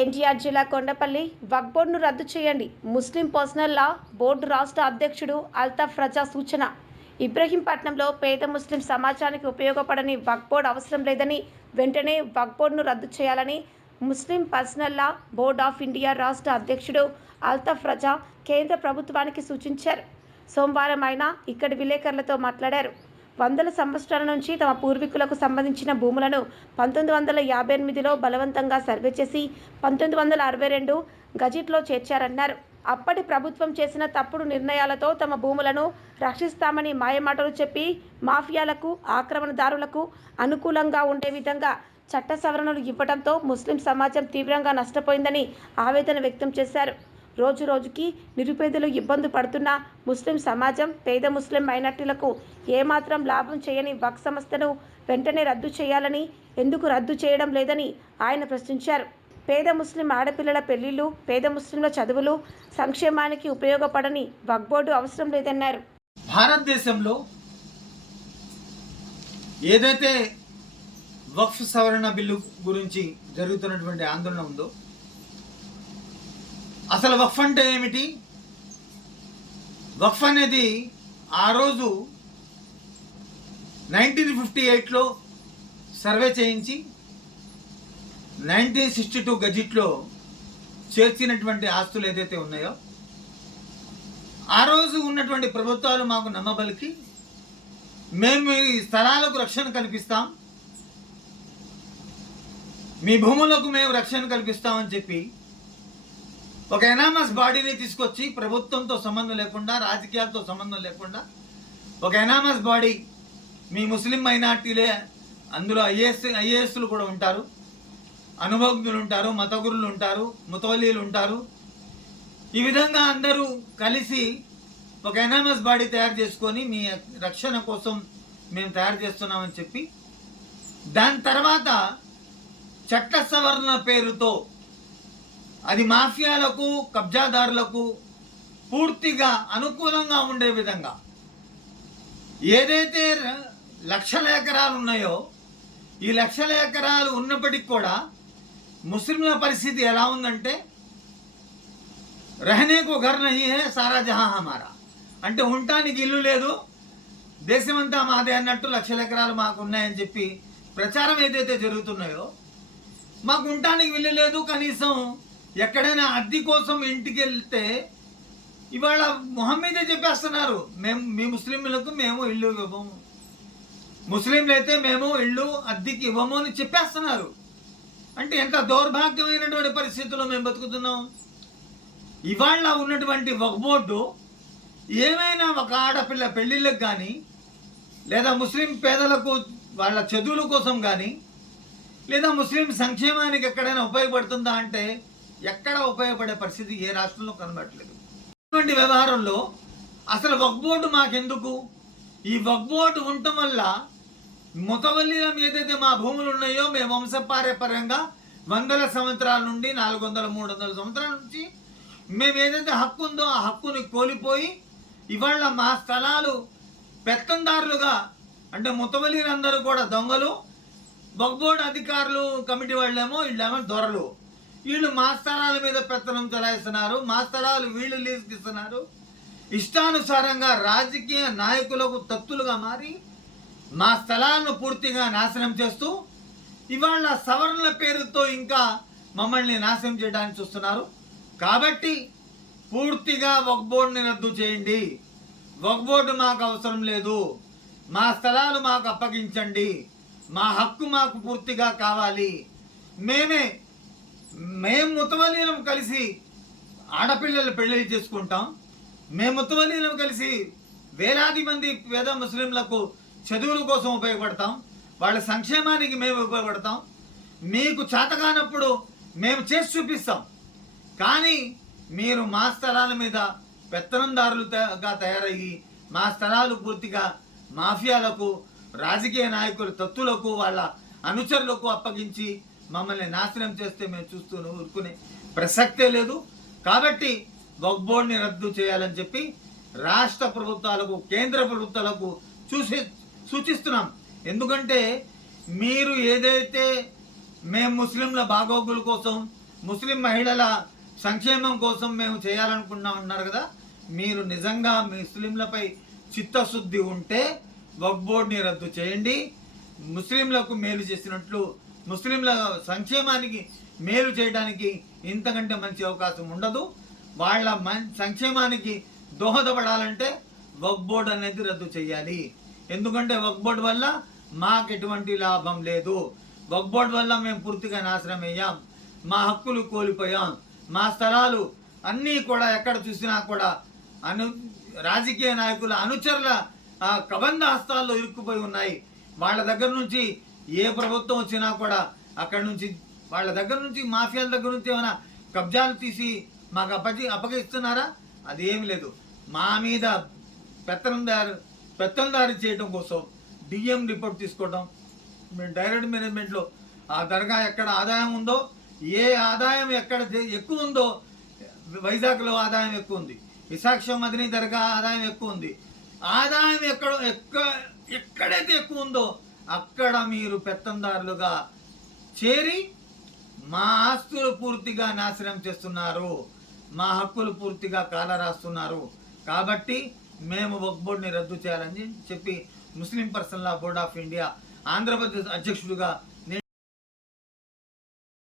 ఎన్టీఆర్ జిల్లా కొండపల్లి వక్ బోర్డును రద్దు చేయండి. ముస్లిం పర్సనల్ లా బోర్డు రాష్ట్ర అధ్యక్షుడు అల్తాఫ్ రజా సూచన. ఇబ్రహీంపట్నంలో పేద ముస్లిం సమాజానికి ఉపయోగపడని వక్ బోర్డు అవసరం లేదని వెంటనే వక్ బోర్డును రద్దు చేయాలని Muslim personal law board of India రాష్ట్ర అధ్యక్షుడు అల్తాఫ్ రజా కేంద్ర ప్రభుత్వానికి సూచించారు. సోమవారం ఆయన ఇక్కడి విలేకరులతో మాట్లాడారు. వందల సంవత్సరాల నుంచి తమ పూర్వీకులకు సంబంధించిన భూములను పంతొమ్మిది వందల యాభై ఎనిమిదిలో బలవంతంగా సర్వే చేసి పంతొమ్మిది వందల అరవై రెండు గజిట్లో చేర్చారన్నారు. అప్పటి ప్రభుత్వం చేసిన తప్పుడు నిర్ణయాలతో తమ భూములను రక్షిస్తామని మాయమాటలు చెప్పి మాఫియాలకు ఆక్రమణదారులకు అనుకూలంగా ఉండే విధంగా చట్ట సవరణలు ఇవ్వడంతో ముస్లిం సమాజం తీవ్రంగా నష్టపోయిందని ఆవేదన వ్యక్తం చేశారు. రోజు రోజుకి నిరుపేదలు ఇబ్బంది పడుతున్న ముస్లిం సమాజం పేద ముస్లిం మైనార్టీలకు ఏమాత్రం లాభం చేయని వక్ సంస్థను వెంటనే రద్దు చేయాలని ఎందుకు రద్దు చేయడం లేదని ఆయన ప్రశ్నించారు. పేద ముస్లిం ఆడపిల్లల పెళ్ళిళ్ళు పేద ముస్లింల చదువులు సంక్షేమానికి ఉపయోగపడని వక్ బోర్డు అవసరం లేదన్నారు. భారతదేశంలో ఏదైతే వక్ఫ్ సవరణ బిల్లు గురించి జరుగుతున్నటువంటి ఆందోళన ఉందో అసలు వక్ఫ్ అంటే ఏమిటి? వక్ఫ్ అనేది ఆ రోజు నైన్టీన్ ఫిఫ్టీ ఎయిట్లో సర్వే చేయించి నైన్టీన్ సిక్స్టీ టూ గజిట్లో చేర్చినటువంటి ఆస్తులు ఏదైతే ఉన్నాయో ఆ రోజు ఉన్నటువంటి ప్రభుత్వాలు మాకు నమ్మబలికి మేము ఈ స్థలాలకు రక్షణ కల్పిస్తాం మీ భూములకు మేము రక్షణ కల్పిస్తామని చెప్పి ఒక ఎనామస్ బాడీని తీసుకొచ్చి ప్రభుత్వంతో సంబంధం లేకుండా రాజకీయాలతో సంబంధం లేకుండా ఒక ఎనామస్ బాడీ మీ ముస్లిం మైనార్టీలే అందులో ఐఏఎస్ ఐఏఎస్లు కూడా ఉంటారు. అనుభవజ్ఞులు ఉంటారు మతగురులు ఉంటారు ముతవలీలు ఉంటారు. ఈ విధంగా అందరూ కలిసి ఒక ఎనామస్ బాడీ తయారు చేసుకొని మీ రక్షణ కోసం మేము తయారు చేస్తున్నామని చెప్పి దాని తర్వాత చట్ట సవరణ పేరుతో అది మాఫియాలకు కబ్జాదారులకు పూర్తిగా అనుకూలంగా ఉండే విధంగా. ఏదైతే లక్షల ఎకరాలు ఉన్నాయో ఈ లక్షల ఎకరాలు ఉన్నప్పటికి కూడా ముస్లింల పరిస్థితి ఎలా ఉందంటే రహనేకు ఘర్ నహీ హే సారా జహా హమారా. అంటే ఉండటానికి ఇల్లు లేదు దేశమంతా మాదే అన్నట్టు లక్షల ఎకరాలు మాకు ఉన్నాయని చెప్పి ప్రచారం ఏదైతే జరుగుతున్నాయో మాకు ఉండటానికి వెళ్ళలేదు కనీసం ఎక్కడైనా అద్దె కోసం ఇంటికి వెళ్తే ఇవాళ మొహం మీదే చెప్పేస్తున్నారు. మేము మీ ముస్లింలకు మేము ఇల్లు ఇవ్వము. ముస్లింలు అయితే మేము ఇల్లు అద్దెకి ఇవ్వము అని చెప్పేస్తున్నారు. అంటే ఎంత దౌర్భాగ్యమైనటువంటి పరిస్థితుల్లో మేము బతుకుతున్నాం. ఇవాళ ఉన్నటువంటి ఒక బోర్డు ఏమైనా ఒక ఆడపిల్ల పెళ్ళిళ్ళకి కానీ లేదా ముస్లిం పేదలకు వాళ్ళ చదువుల కోసం కానీ లేదా ముస్లిం సంక్షేమానికి ఎక్కడైనా ఉపయోగపడుతుందా అంటే ఎక్కడ ఉపయోగపడే పరిస్థితి ఏ రాష్ట్రంలో కనబడట్లేదు. ఇటువంటి వ్యవహారంలో అసలు వక్ బోర్డు మాకెందుకు? ఈ వక్ బోర్డు ఉండటం వల్ల ముతవల్లిలం ఏదైతే మా భూములు ఉన్నాయో మేము వంశపారపర్యంగా వందల సంవత్సరాల నుండి నాలుగు వందల మూడు వందల సంవత్సరాల నుంచి మేము ఏదైతే హక్కు ఉందో ఆ హక్కుని కోల్పోయి ఇవాళ మా స్థలాలు పెత్తందారులుగా అంటే ముతవల్లిలందరూ కూడా దొంగలు బొగ్బోర్డు అధికారులు కమిటీ వాళ్ళేమో వీళ్ళేమో దొరలు. వీళ్ళు మా స్థలాల మీద పెత్తనం చలాయిస్తున్నారు మా స్థలాలు వీళ్ళు లీజుకిస్తున్నారు. ఇష్టానుసారంగా రాజకీయ నాయకులకు తత్తులుగా మారి మా స్థలాలను పూర్తిగా నాశనం చేస్తూ ఇవాళ సవరణల పేరుతో ఇంకా మమ్మల్ని నాశనం చేయడానికి చూస్తున్నారు. కాబట్టి పూర్తిగా ఒక బోర్డుని రద్దు చేయండి. ఒక బోర్డు మాకు అవసరం లేదు. మా స్థలాలు మాకు అప్పగించండి. మా హక్కు మాకు పూర్తిగా కావాలి. మేమే మేము ముతవలీనం కలిసి ఆడపిల్లలు పెళ్ళి చేసుకుంటాం. మేము ముతవలీనం కలిసి వేలాది మంది పేద ముస్లింలకు చదువుల కోసం ఉపయోగపడతాం. వాళ్ళ సంక్షేమానికి మేము ఉపయోగపడతాం. మీకు చేతకానప్పుడు మేము చేసి చూపిస్తాం. కానీ మీరు మా స్థలాల మీద పెత్తనందారులుగా తయారయ్యి మా స్థలాలు పూర్తిగా మాఫియాలకు రాజకీయ నాయకుల తత్తులకు వాళ్ళ అనుచరులకు అప్పగించి మమ్మల్ని నాశనం చేస్తే మేము చూస్తూ ఊరుకునే ప్రసక్తే లేదు. కాబట్టి వక్బోర్డ్ని రద్దు చేయాలని చెప్పి రాష్ట్ర ప్రభుత్వాలకు కేంద్ర ప్రభుత్వాలకు చూసి సూచిస్తున్నాం. ఎందుకంటే మీరు ఏదైతే మేము ముస్లింల బాగోగుల కోసం ముస్లిం మహిళల సంక్షేమం కోసం మేము చేయాలనుకున్నాం అన్నారు కదా మీరు నిజంగా ముస్లింలపై చిత్తశుద్ధి ఉంటే వక్ బోర్డ్ని రద్దు చేయండి. ముస్లింలకు మేలు చేసినట్లు ముస్లింల సంక్షేమానికి మేలు చేయడానికి ఇంతకంటే మంచి అవకాశం ఉండదు. వాళ్ళ సంక్షేమానికి దోహదపడాలంటే వక్ బోర్డ్ అనేది రద్దు చేయాలి. ఎందుకంటే వక్ బోర్డ్ వల్ల మాకు ఎటువంటి లాభం లేదు. వక్ బోర్డ్ వల్ల మేము పూర్తిగా నాశనం అయ్యాం. మా హక్కులు కోల్పోయాం. మా స్థలాలు అన్నీ కూడా ఎక్కడ చూసినా కూడా అను రాజకీయ నాయకుల అనుచరుల కబంధ హస్తాల్లో ఇరుక్కుపోయి ఉన్నాయి. వాళ్ళ దగ్గర నుంచి ఏ ప్రభుత్వం వచ్చినా కూడా అక్కడ నుంచి వాళ్ళ దగ్గర నుంచి మాఫియాల దగ్గర నుంచి ఏమైనా కబ్జాలు తీసి మాకు అప్పగి అప్పగిస్తున్నారా? అది ఏమి లేదు. మా మీద పెత్తనందారు పెత్తందారి చేయడం కోసం డిఎం రిపోర్ట్ తీసుకోవడం మేము డైరెక్ట్ మేనేజ్మెంట్లో ఆ దర్గా ఎక్కడ ఆదాయం ఉందో ఏ ఆదాయం ఎక్కడ ఎక్కువ ఉందో వైజాగ్లో ఆదాయం ఎక్కువ ఉంది. విశాఖ మదిని దర్గా ఆదాయం ఎక్కువ ఉంది. ఆదాయం ఎక్కడ ఎక్క ఎక్కడైతే ఎక్కువ ఉందో అక్కడ మీరు పెత్తందారులుగా చేరి మా ఆస్తులు పూర్తిగా నాశనం చేస్తున్నారు. మా హక్కులు పూర్తిగా కాలరాస్తున్నారు. కాబట్టి మేము వక్ బోర్డ్ని రద్దు చేయాలని చెప్పి Muslim personal law board of India Andhra Pradesh అధ్యక్షుడిగా